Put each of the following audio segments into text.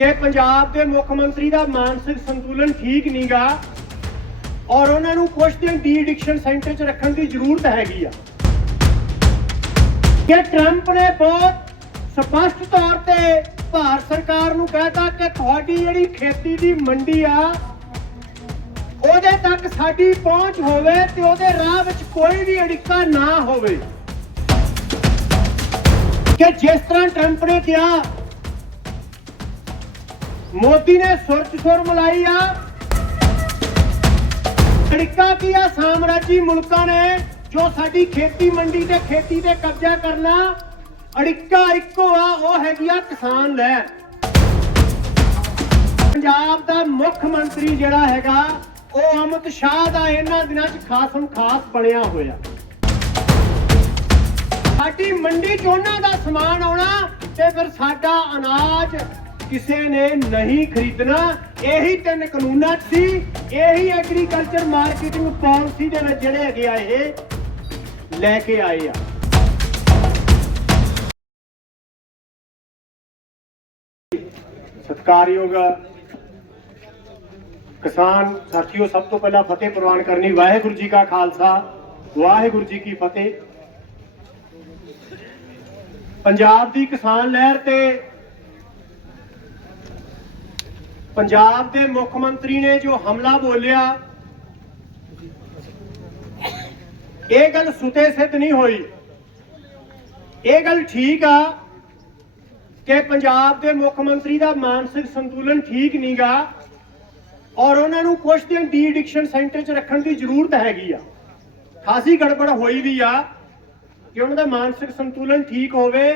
ਕਿ ਪੰਜਾਬ ਦੇ ਮੁੱਖ ਮੰਤਰੀ ਦਾ ਮਾਨਸਿਕ ਸੰਤੁਲਨ ਠੀਕ ਨਹੀਂਗਾ, ਔਰ ਉਹਨਾਂ ਨੂੰ ਕੁਝ ਦਿਨ ਡੀ ਐਡਿਕਸ਼ਨ ਸੈਂਟਰ 'ਚ ਰੱਖਣ ਦੀ ਜ਼ਰੂਰਤ ਹੈਗੀ ਆ ਕਿ ਟਰੰਪ ਨੇ ਬਹੁਤ ਸਪਸ਼ਟ ਤੌਰ ਤੇ ਭਾਰਤ ਸਰਕਾਰ ਨੂੰ ਕਹਿਤਾ ਕਿ ਤੁਹਾਡੀ ਜਿਹੜੀ ਖੇਤੀ ਦੀ ਮੰਡੀ ਆ, ਉਹਦੇ ਤੱਕ ਸਾਡੀ ਪਹੁੰਚ ਹੋਵੇ ਤੇ ਉਹਦੇ ਰਾਹ ਵਿੱਚ ਕੋਈ ਵੀ ਅੜਿੱਕਾ ਨਾ ਹੋਵੇ। ਕਿ ਜਿਸ ਤਰ੍ਹਾਂ ਟਰੰਪ ਨੇ ਕਿਹਾ ਮੋਦੀ ਨੇ ਸੁਰ ਚ ਸੁਰ ਮਿਲਾਈ ਆ। ਅੜਿੱਕਾ ਕੀ ਆ? ਸਾਮਰਾਜੀ ਮੁਲਕਾਂ ਨੇ ਜੋ ਸਾਡੀ ਖੇਤੀ ਮੰਡੀ ਤੇ ਖੇਤੀ ਤੇ ਕਬਜ਼ਾ ਕਰਨਾ, ਅੜਿੱਕਾ ਇੱਕੋ ਆ, ਉਹ ਹੈਗੀ ਆ ਕਿਸਾਨ ਲੈ। ਪੰਜਾਬ ਦਾ ਮੁੱਖ ਮੰਤਰੀ ਜਿਹੜਾ ਹੈਗਾ, ਉਹ ਅਮਿਤ ਸ਼ਾਹ ਦਾ ਇਹਨਾਂ ਦਿਨਾਂ 'ਚ ਖਾਸਮ ਖਾਸ ਬਣਿਆ ਹੋਇਆ। ਸਾਡੀ ਮੰਡੀ 'ਚ ਉਹਨਾਂ ਦਾ ਸਮਾਨ ਆਉਣਾ ਤੇ ਫਿਰ ਸਾਡਾ ਅਨਾਜ ਕਿਸੇ ਨੇ ਨਹੀਂ ਖਰੀਦਣਾ, ਇਹੀ ਤਿੰਨ ਕਾਨੂੰਨਾਂ 'ਚ ਸੀ, ਇਹੀ ਐਗਰੀਕਲਚਰ ਮਾਰਕੀਟਿੰਗ ਪਾਲਿਸੀ ਦੇ ਵਿੱਚ ਜਿਹੜੇ ਹੈਗੇ ਆ ਇਹ ਲੈ ਕੇ ਆਏ ਆ। ਸਤਿਕਾਰਯੋਗ ਕਿਸਾਨ ਸਾਥੀਓ, ਸਭ ਤੋਂ ਪਹਿਲਾਂ ਫਤਿਹ ਪ੍ਰਵਾਨ ਕਰਨੀ, ਵਾਹਿਗੁਰੂ ਜੀ ਕਾ ਖਾਲਸਾ, ਵਾਹਿਗੁਰੂ ਜੀ ਕੀ ਫਤਿਹ। ਪੰਜਾਬ ਦੀ ਕਿਸਾਨ ਲਹਿਰ ਤੇ ਪੰਜਾਬ ਦੇ ਮੁੱਖ ਮੰਤਰੀ ਨੇ ਜੋ ਹਮਲਾ ਬੋਲਿਆ, ਇਹ ਗੱਲ ਸੁਤੇ ਸਿੱਧ ਨਹੀਂ ਹੋਈ। ਇਹ ਗੱਲ ਠੀਕ ਆ ਕਿ ਪੰਜਾਬ ਦੇ ਮੁੱਖ ਮੰਤਰੀ ਦਾ ਮਾਨਸਿਕ ਸੰਤੁਲਨ ਠੀਕ ਨਹੀਂਗਾ ਔਰ ਉਹਨਾਂ ਨੂੰ ਕੁਝ ਦਿਨ ਡੀ ਐਡਿਕਸ਼ਨ ਸੈਂਟਰ 'ਚ ਰੱਖਣ ਦੀ ਜ਼ਰੂਰਤ ਹੈਗੀ ਆ। ਖਾਸੀ ਗੜਬੜ ਹੋਈ ਵੀ ਆ ਕਿ ਉਹਨਾਂ ਦਾ ਮਾਨਸਿਕ ਸੰਤੁਲਨ ਠੀਕ ਹੋਵੇ,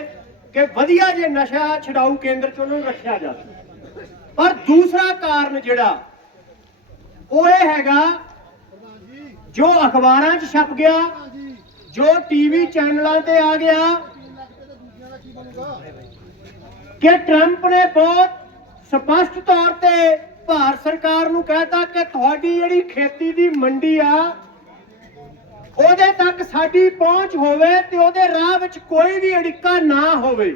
ਕਿ ਵਧੀਆ ਜੇ ਨਸ਼ਾ ਛਡਾਊ ਕੇਂਦਰ 'ਚ ਉਹਨਾਂ ਨੂੰ ਰੱਖਿਆ ਜਾਵੇ। ਪਰ ਦੂਸਰਾ ਕਾਰਨ ਜਿਹੜਾ, ਉਹ ਇਹ ਹੈਗਾ, ਜੋ ਅਖਬਾਰਾਂ 'ਚ ਛਪ ਗਿਆ, ਜੋ ਟੀਵੀ ਚੈਨਲਾਂ ਤੇ ਆ ਗਿਆ, ਕਿ ਟਰੰਪ ਨੇ ਬਹੁਤ ਸਪਸ਼ਟ ਤੌਰ ਤੇ ਭਾਰਤ ਸਰਕਾਰ ਨੂੰ ਕਹਿਤਾ ਕਿ ਤੁਹਾਡੀ ਜਿਹੜੀ ਖੇਤੀ ਦੀ ਮੰਡੀ ਆ, ਉਹਦੇ ਤੱਕ ਸਾਡੀ ਪਹੁੰਚ ਹੋਵੇ ਤੇ ਉਹਦੇ ਰਾਹ ਵਿੱਚ ਕੋਈ ਵੀ ਅੜਿੱਕਾ ਨਾ ਹੋਵੇ।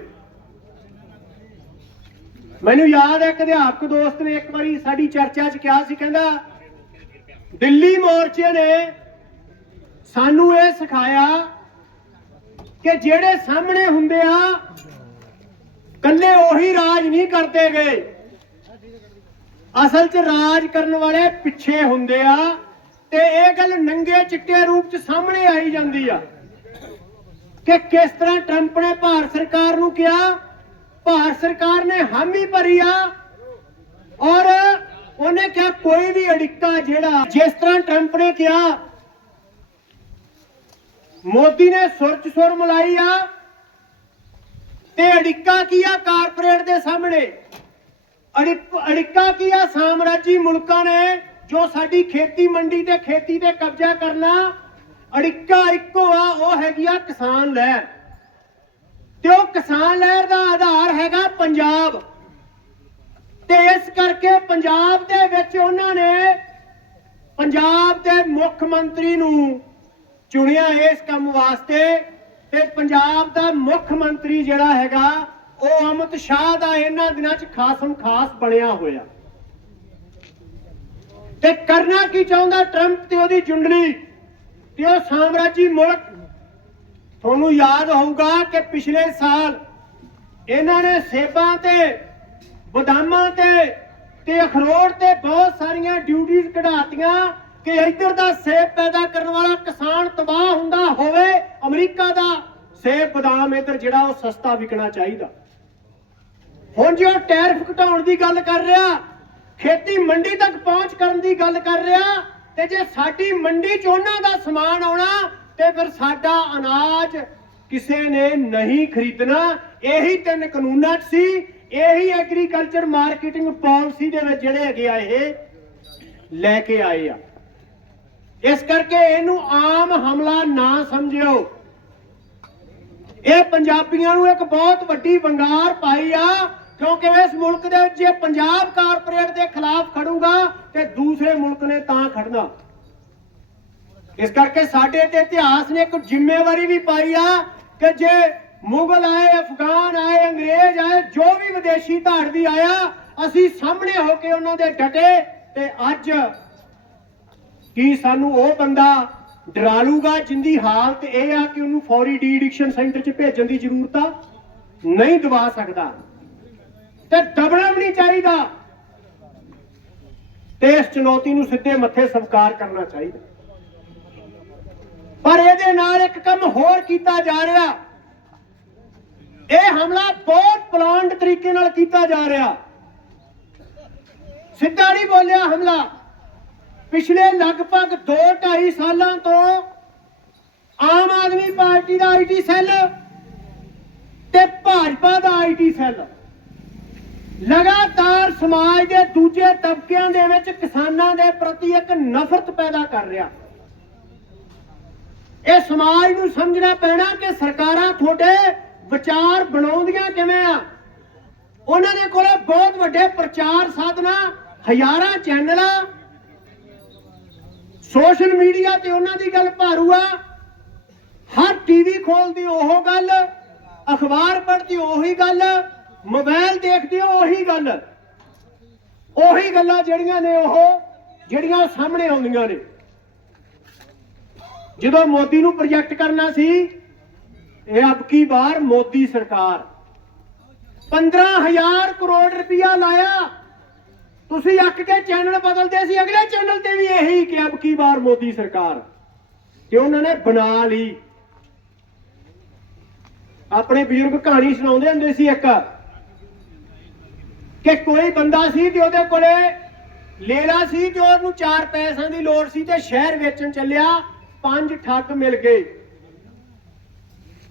ਮੈਨੂੰ ਯਾਦ ਹੈ ਇੱਕ ਅਧਿਆਪਕ ਦੋਸਤ ਨੇ ਇੱਕ ਵਾਰੀ ਸਾਡੀ ਚਰਚਾ 'ਚ ਕਿਹਾ ਸੀ, ਕਹਿੰਦਾ, ਦਿੱਲੀ ਮੋਰਚੇ ਨੇ ਸਾਨੂੰ ਇਹ ਸਿਖਾਇਆ ਕਿ ਜਿਹੜੇ ਸਾਹਮਣੇ ਹੁੰਦੇ ਆ ਕੱਲੇ ਉਹੀ ਰਾਜ ਨਹੀਂ ਕਰਦੇ ਗਏ। ਅਸਲ 'ਚ ਰਾਜ ਕਰਨ ਵਾਲੇ ਪਿੱਛੇ ਹੁੰਦੇ ਆ ਤੇ ਇਹ ਗੱਲ ਨੰਗੇ ਚਿੱਟੇ ਰੂਪ 'ਚ ਸਾਹਮਣੇ ਆਈ ਜਾਂਦੀ ਆ ਕਿ ਕਿਸ ਤਰ੍ਹਾਂ ਟਰੰਪ ਨੇ ਭਾਰਤ ਸਰਕਾਰ ਨੂੰ ਕਿਹਾ ਭਾਰਤ ਸਰਕਾਰ ਨੇ ਹਾਮੀ ਭਰੀ ਆ ਔਰ ਉਹਨੇ ਕਿਹਾ ਕੋਈ ਵੀ ਅੜਿੱਕਾ ਜਿਹੜਾ, ਜਿਸ ਤਰ੍ਹਾਂ ਟਰੰਪ ਨੇ ਕਿਹਾ, ਮੋਦੀ ਨੇ ਸੁਰ ਸੁਰ ਮਿਲਾਈ ਆ ਤੇ ਅੜਿੱਕਾ ਕੀ ਆ ਕਾਰਪੋਰੇਟ ਦੇ ਸਾਹਮਣੇ? ਅੜਿੱਕਾ ਕੀ ਆ ਸਾਮਰਾਜੀ ਮੁਲਕਾਂ ਨੇ ਜੋ ਸਾਡੀ ਖੇਤੀ ਮੰਡੀ ਤੇ ਖੇਤੀ ਤੇ ਕਬਜ਼ਾ ਕਰਨਾ, ਅੜਿੱਕਾ ਇੱਕੋ ਆ, ਉਹ ਹੈਗੀ ਆ ਕਿਸਾਨ ਲੈ। ਤੇ ਉਹ ਕਿਸਾਨ ਲਹਿਰ ਦਾ ਆਧਾਰ ਹੈਗਾ ਪੰਜਾਬ। ਤੇ ਇਸ ਕਰਕੇ ਪੰਜਾਬ ਦੇ ਵਿੱਚ ਉਹਨਾਂ ਨੇ ਪੰਜਾਬ ਦੇ ਮੁੱਖ ਮੰਤਰੀ ਨੂੰ ਚੁਣਿਆ ਇਸ ਕੰਮ ਵਾਸਤੇ। ਤੇ ਪੰਜਾਬ ਦਾ ਮੁੱਖ ਮੰਤਰੀ ਜਿਹੜਾ ਹੈਗਾ, ਉਹ ਅਮਿਤ ਸ਼ਾਹ ਦਾ ਇਹਨਾਂ ਦਿਨਾਂ 'ਚ ਖਾਸਮ ਖਾਸ ਬਣਿਆ ਹੋਇਆ। ਤੇ ਕਰਨਾ ਕੀ ਚਾਹੁੰਦਾ ਟਰੰਪ ਤੇ ਉਹਦੀ ਜੁੰਡਲੀ? ਤੇ ਉਹ ਸਾਮਰਾਜੀ ਮੁਲਕ ਤੁਹਾਨੂੰ ਯਾਦ ਹੋਊਗਾ ਕਿ ਪਿਛਲੇ ਸਾਲ ਇਹਨਾਂ ਨੇ ਸੇਬਾਂ ਤੇ, ਬਦਾਮਾਂ ਤੇ ਤੇ ਅਖਰੋਟ ਤੇ ਬਹੁਤ ਸਾਰੀਆਂ ਡਿਊਟੀਆਂ ਕਢਾਤੀਆਂ ਕਿ ਇੱਧਰ ਦਾ ਸੇਬ ਪੈਦਾ ਕਰਨ ਵਾਲਾ ਕਿਸਾਨ ਤਬਾਹ ਹੁੰਦਾ ਹੋਵੇ, ਅਮਰੀਕਾ ਦਾ ਸੇਬ, ਬਦਾਮ ਇੱਧਰ ਜਿਹੜਾ ਉਹ ਸਸਤਾ ਵਿਕਣਾ ਚਾਹੀਦਾ। ਹੁਣ ਜੇ ਉਹ ਟੈਰਿਫ ਘਟਾਉਣ ਦੀ ਗੱਲ ਕਰ ਰਿਹਾ, ਖੇਤੀ ਮੰਡੀ ਤੱਕ ਪਹੁੰਚ ਕਰਨ ਦੀ ਗੱਲ ਕਰ ਰਿਹਾ, ਤੇ ਜੇ ਸਾਡੀ ਮੰਡੀ 'ਚ ਉਹਨਾਂ ਦਾ ਸਮਾਨ ਆਉਣਾ ਤੇ ਫਿਰ ਸਾਡਾ ਅਨਾਜ ਕਿਸੇ ਨੇ ਨਹੀਂ ਖਰੀਦਣਾ। ਇਹੀ ਤਿੰਨ ਕਾਨੂੰਨਾਂ 'ਚ ਸੀ। ਇਹੀ ਐਗਰੀਕਲਚਰ ਮਾਰਕੀਟਿੰਗ ਪਾਲਿਸੀ ਦੇ ਵਿੱਚ ਜਿਹੜੇ ਹੈਗੇ ਆ ਇਹ ਲੈ ਕੇ ਆਏ ਆ। ਇਸ ਕਰਕੇ ਇਹਨੂੰ ਆਮ ਹਮਲਾ ਨਾ ਸਮਝਿਓ। ਇਹ ਪੰਜਾਬੀਆਂ ਨੂੰ ਇੱਕ ਬਹੁਤ ਵੱਡੀ ਵੰਗਾਰ ਪਾਈ ਆ, ਕਿਉਂਕਿ ਇਸ ਮੁਲਕ ਦੇ ਵਿੱਚ ਜੇ ਪੰਜਾਬ ਕਾਰਪੋਰੇਟ ਦੇ ਖਿਲਾਫ ਖੜੂਗਾ ਤੇ ਦੂਸਰੇ ਮੁਲਕ ਨੇ ਤਾਂ ਖੜਨਾ। ਇਸ ਕਰਕੇ ਸਾਡੇ ਤੇ ਇਤਿਹਾਸ ਨੇ ਇੱਕ ਜ਼ਿੰਮੇਵਾਰੀ ਵੀ ਪਾਈ ਆ ਕਿ ਜੇ ਮੁਗਲ ਆਏ, ਅਫਗਾਨ ਆਏ, ਅੰਗਰੇਜ਼ ਆਏ, ਜੋ ਵੀ ਵਿਦੇਸ਼ੀ ਧਾੜਵੀ ਆਇਆ, ਅਸੀਂ ਸਾਹਮਣੇ ਹੋ ਕੇ ਉਹਨਾਂ ਦੇ ਡਟੇ ਤੇ ਅੱਜ ਕੀ ਸਾਨੂੰ ਉਹ ਬੰਦਾ ਡਰਾ ਲੂਗਾ ਜਿੰਦੀ ਹਾਲਤ ਇਹ ਆ ਕਿ ਉਹਨੂੰ ਫੌਰੀ ਡੀ ਐਡਿਕਸ਼ਨ ਸੈਂਟਰ 'ਚ ਭੇਜਣ ਦੀ ਜ਼ਰੂਰਤ ਆ? ਨਹੀਂ ਦਵਾ ਸਕਦਾ। ਤੇ ਦਬਣਾ ਵੀ ਨਹੀਂ ਚਾਹੀਦਾ। ਤੇ ਇਸ ਚੁਣੌਤੀ ਨੂੰ ਸਿੱਧੇ ਮੱਥੇ ਸਵੀਕਾਰ ਕਰਨਾ ਚਾਹੀਦਾ। ਪਰ ਨਾਲ ਇੱਕ ਕੰਮ ਹੋਰ ਕੀਤਾ ਜਾ ਰਿਹਾ। ਇਹ ਹਮਲਾ ਬਹੁਤ ਪਲਾਨਡ ਤਰੀਕੇ ਨਾਲ ਕੀਤਾ ਜਾ ਰਿਹਾ। ਸਿੱਧਾ ਨਹੀਂ ਬੋਲਿਆ ਹਮਲਾ। ਪਿਛਲੇ ਲਗਭਗ 2.5 ਸਾਲਾਂ ਤੋਂ ਆਮ ਆਦਮੀ ਪਾਰਟੀ ਦਾ ਆਈਟੀ ਸੈੱਲ ਤੇ ਭਾਜਪਾ ਦਾ ਆਈਟੀ ਸੈੱਲ। ਲਗਾਤਾਰ ਸਮਾਜ ਦੇ ਦੂਜੇ ਤਬਕਿਆਂ ਦੇ ਵਿੱਚ ਕਿਸਾਨਾਂ ਦੇ ਪ੍ਰਤੀ ਇੱਕ ਨਫ਼ਰਤ ਪੈਦਾ ਕਰ ਰਿਹਾ। ਇਹ ਸਮਾਜ ਨੂੰ ਸਮਝਣਾ ਪੈਣਾ ਕਿ ਸਰਕਾਰਾਂ ਤੁਹਾਡੇ ਵਿਚਾਰ ਬਣਾਉਂਦੀਆਂ ਕਿਵੇਂ ਆ? ਉਹਨਾਂ ਦੇ ਕੋਲ ਬਹੁਤ ਵੱਡੇ ਪ੍ਰਚਾਰ ਸਾਧਨਾ, ਹਜ਼ਾਰਾਂ ਚੈਨਲਾਂ, ਸੋਸ਼ਲ ਮੀਡੀਆ ਤੇ ਉਹਨਾਂ ਦੀ ਗੱਲ ਭਾਰੂ ਆ। ਹਰ ਟੀਵੀ ਖੋਲਦੀ ਉਹ ਗੱਲ, ਅਖਬਾਰ ਪੜ੍ਹਦੀ ਉਹੀ ਗੱਲ, ਮੋਬਾਈਲ ਦੇਖਦੀ ਉਹੀ ਗੱਲ। ਉਹੀ ਗੱਲਾਂ ਜਿਹੜੀਆਂ ਨੇ ਉਹ, ਜਿਹੜੀਆਂ ਸਾਹਮਣੇ ਆਉਂਦੀਆਂ ਨੇ। ਜਦੋਂ ਮੋਦੀ ਨੂੰ ਪ੍ਰੋਜੈਕਟ ਕਰਨਾ ਸੀ, ਇਹ ਅਬ ਕੀ ਵਾਰ ਮੋਦੀ ਸਰਕਾਰ। 15000 ਕਰੋੜ ਰੁਪਇਆ ਲਾਇਆ। ਤੁਸੀਂ ਅੱਕ ਕੇ ਚੈਨਲ ਬਦਲਦੇ ਸੀ, ਅਗਲੇ ਚੈਨਲ ਤੇ ਵੀ ਇਹੀ ਕਿ ਅਬ ਵਾਰ ਮੋਦੀ ਸਰਕਾਰ। ਤੇ ਉਹਨਾਂ ਨੇ ਬਣਾ ਲਈ। ਆਪਣੇ ਬਜ਼ੁਰਗ ਕਹਾਣੀ ਸੁਣਾਉਂਦੇ ਹੁੰਦੇ ਸੀ ਇੱਕ, ਕਿ ਕੋਈ ਬੰਦਾ ਸੀ ਤੇ ਉਹਦੇ ਕੋਲੇ ਲੇਲਾ ਸੀ ਤੇ ਉਹਨੂੰ ਚਾਰ ਪੈਸਿਆਂ ਦੀ ਲੋੜ ਸੀ ਤੇ ਸ਼ਹਿਰ ਵੇਚਣ ਚੱਲਿਆ। ਪੰਜ ਠੱਗ ਮਿਲ ਗਏ।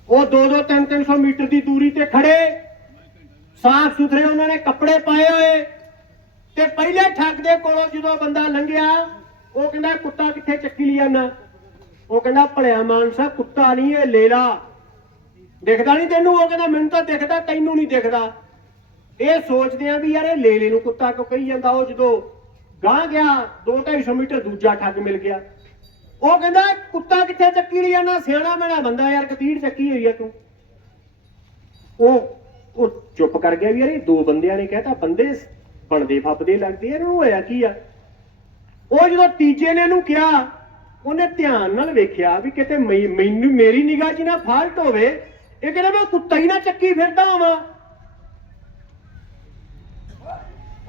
ਉਹ 2-2 3-300 ਮੀਟਰ ਦੀ ਦੂਰੀ ਤੇ ਖੜੇ। ਸਾਫ਼ ਸੁਥਰੇ ਉਹਨਾਂ ਨੇ ਕੱਪੜੇ ਪਾਏ ਹੋਏ। ਤੇ ਪਹਿਲੇ ਠੱਗ ਦੇ ਕੋਲੋਂ ਜਦੋਂ ਬੰਦਾ ਲੰਘਿਆ, ਉਹ ਕਹਿੰਦਾ, ਕੁੱਤਾ ਕਿੱਥੇ ਚੱਕੀ ਲਿਆ ਨਾ? ਉਹ ਕਹਿੰਦਾ, ਭਲਿਆ ਮਾਨਸਾ, ਕੁੱਤਾ ਨਹੀਂ ਇਹ ਲੇਲਾ। ਦਿਖਦਾ ਨਹੀਂ ਤੈਨੂੰ? ਉਹ ਕਹਿੰਦਾ, ਮੈਨੂੰ ਤਾਂ ਦਿਖਦਾ, ਤੈਨੂੰ ਨਹੀਂ ਦਿਖਦਾ। ਇਹ ਸੋਚਦੇ ਆ ਵੀ ਯਾਰ, ਇਹ ਲੇਲੇ ਨੂੰ ਕੁੱਤਾ ਕਿਉਂ ਕਹੀ ਜਾਂਦਾ? ਉਹ ਜਦੋਂ ਗਾਂ ਗਿਆ 2-250 ਮੀਟਰ ਦੂਜਾ ਠੱਗ ਮਿਲ ਗਿਆ। ਉਹ ਕਹਿੰਦਾ ਕੁੱਤਾ ਕਿੱਥੇ ਚੱਕੀ ਲਈ ਜਾਂਦਾ? ਸਿਆਣਾ ਮੇਣਾ ਬੰਦਾ ਯਾਰ ਕਤੀੜ ਚੱਕੀ ਹੋਈ ਆ ਤੂੰ। ਉਹ ਉਹ ਚੁੱਪ ਕਰ ਗਿਆ ਵੀ ਯਾਰ ਇਹ ਦੋ ਬੰਦਿਆਂ ਨੇ ਕਹਿਤਾ ਬੰਦੇ ਬਣਦੇ ਫੱਪਦੇ ਲੱਗਦੇ ਆ, ਇਹਨਾਂ ਨੂੰ ਹੋਇਆ ਕੀ ਆ? ਉਹ ਜਦੋਂ ਤੀਜੇ ਨੇ ਇਹਨੂੰ ਕਿਹਾ ਉਹਨੇ ਧਿਆਨ ਨਾਲ ਵੇਖਿਆ ਵੀ ਕਿਤੇ ਮੈਂ- ਮੈਨੂੰ ਮੇਰੀ ਨਿਗਾਹ 'ਚ ਨਾ ਫਾਲਟ ਹੋਵੇ ਇਹ ਕਹਿੰਦਾ ਮੈਂ ਕੁੱਤਾ ਹੀ ਨਾ ਚੱਕੀ ਫਿਰਦਾ ਹਾਂ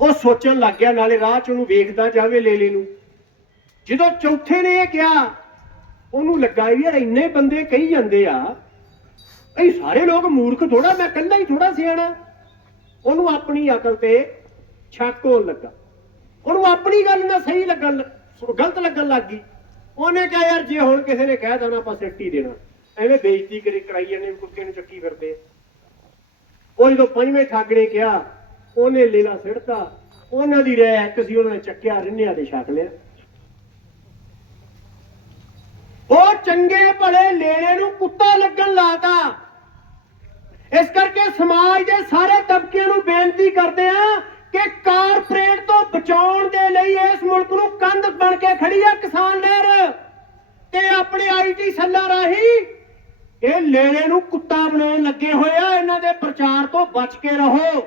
ਉਹ ਸੋਚਣ ਲੱਗ ਗਿਆ ਨਾਲੇ ਰਾਹ 'ਚ ਉਹਨੂੰ ਵੇਖਦਾ ਜਾਵੇ ਲੇਲੇ ਨੂੰ। ਜਦੋਂ ਚੌਥੇ ਨੇ ਇਹ ਕਿਹਾ, ਉਹਨੂੰ ਲੱਗਾ ਵੀ ਯਾਰ ਇੰਨੇ ਬੰਦੇ ਕਹੀ ਜਾਂਦੇ ਆ। ਇਹ ਸਾਰੇ ਲੋਕ ਮੂਰਖ ਥੋੜਾ ਮੈਂ ਇਕੱਲਾ ਹੀ ਥੋੜਾ ਸਿਆਣਾ। ਉਹਨੂੰ ਆਪਣੀ ਅਕਲ ਤੇ ਸ਼ੱਕ ਹੋਣ ਲੱਗਾ। ਉਹਨੂੰ ਆਪਣੀ ਗੱਲ ਨਾ ਸਹੀ ਲੱਗਣ ਗਲਤ ਲੱਗਣ ਲੱਗ ਗਈ। ਉਹਨੇ ਕਿਹਾ, ਯਾਰ ਜੇ ਹੁਣ ਕਿਸੇ ਨੇ ਕਹਿ ਦੇਣਾ, ਆਪਾਂ ਸਿੱਟੀ ਦੇਣਾ। ਐਵੇਂ ਬੇਇੱਜ਼ਤੀ ਕਰੀ, ਕਰਾਈ ਜਾਂਦੇ, ਕੁੱਤੇ ਨੂੰ ਚੱਕੀ ਫਿਰਦੇ। ਉਹ ਜਦੋਂ ਪੰਜਵੇਂ ਠੱਗ ਨੇ ਕਿਹਾ, ਉਹਨੇ ਲੀਲਾ ਸਿੜਤਾ। ਉਹਨਾਂ ਦੀ ਰਹਿ ਇੱਕ ਸੀ, ਉਹਨਾਂ ਨੇ ਚੱਕਿਆ, ਰਿੰਨਿਆ ਤੇ ਛੱਕ ਲਿਆ। ਉਹ ਚੰਗੇ ਭਲੇ ਲੇਲੇ ਨੂੰ ਕੁੱਤਾ ਲੱਗਣ ਲਾਤਾ। ਇਸ ਕਰਕੇ ਸਮਾਜ ਦੇ ਸਾਰੇ ਤਬਕਿਆਂ ਨੂੰ ਬੇਨਤੀ ਕਰਦੇ ਆ ਕਿ ਕਾਰਪੋਰੇਟ ਤੋਂ ਬਚਾਉਣ ਦੇ ਲਈ ਇਸ ਮੁਲਕ ਨੂੰ ਕੰਧ ਬਣ ਕੇ ਖੜੀ ਆ ਕਿਸਾਨ ਲਹਿਰ। ਤੇ ਆਪਣੇ ਆਈਟੀ ਸੱਲਾ ਰਾਹੀਂ ਇਹ ਲੇਲੇ ਨੂੰ ਕੁੱਤਾ ਬਣਾਉਣ ਲੱਗੇ ਹੋਏ ਆ। ਇਹਨਾਂ ਦੇ ਪ੍ਰਚਾਰ ਤੋਂ ਬਚ ਕੇ ਰਹੋ।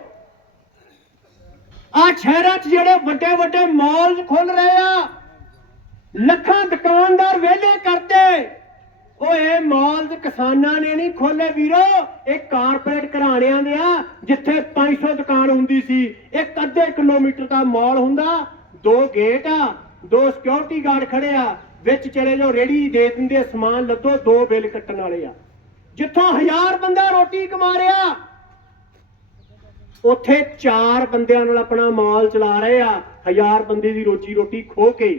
ਆ ਸ਼ਹਿਰਾਂ 'ਚ ਜਿਹੜੇ ਵੱਡੇ ਵੱਡੇ ਮਾਲਸ ਖੁੱਲ ਰਹੇ ਆ ਲੱਖਾਂ ਦੁਕਾਨਦਾਰ ਵਿਹਲੇ ਕਰਤੇ ਉਹ ਇਹ ਮਾਲ ਕਿਸਾਨਾਂ ਨੇ ਨਹੀਂ ਖੋਲੇ ਵੀਰੋ। ਇਹ ਕਾਰਪੋਰੇਟ ਘਰਾਣਿਆਂ ਦੇ ਆ, ਜਿੱਥੇ 500 ਦੁਕਾਨ ਹੁੰਦੀ ਸੀ। ਇੱਕ ਅੱਧੇ ਕਿਲੋਮੀਟਰ ਦਾ ਮਾਲ ਹੁੰਦਾ, ਦੋ ਗੇਟ ਆ, ਦੋ ਸਿਕਿਉਰਿਟੀ ਗਾਰਡ ਖੜੇ ਆ। ਵਿੱਚ ਚਲੇ ਜਾਓ, ਰੇੜੀ ਦੇ ਦਿੰਦੇ ਸਮਾਨ ਲੱਦੋ, ਦੋ ਬਿੱਲ ਕੱਟਣ ਵਾਲੇ ਆ। ਜਿੱਥੋਂ ਹਜ਼ਾਰ ਬੰਦਾ ਰੋਟੀ ਕਮਾ ਰਿਹਾ, ਉੱਥੇ ਚਾਰ ਬੰਦਿਆਂ ਨਾਲ ਆਪਣਾ ਮਾਲ ਚਲਾ ਰਹੇ ਆ। ਹਜ਼ਾਰ ਬੰਦੇ ਦੀ ਰੋਜੀ ਰੋਟੀ ਖੋ ਕੇ।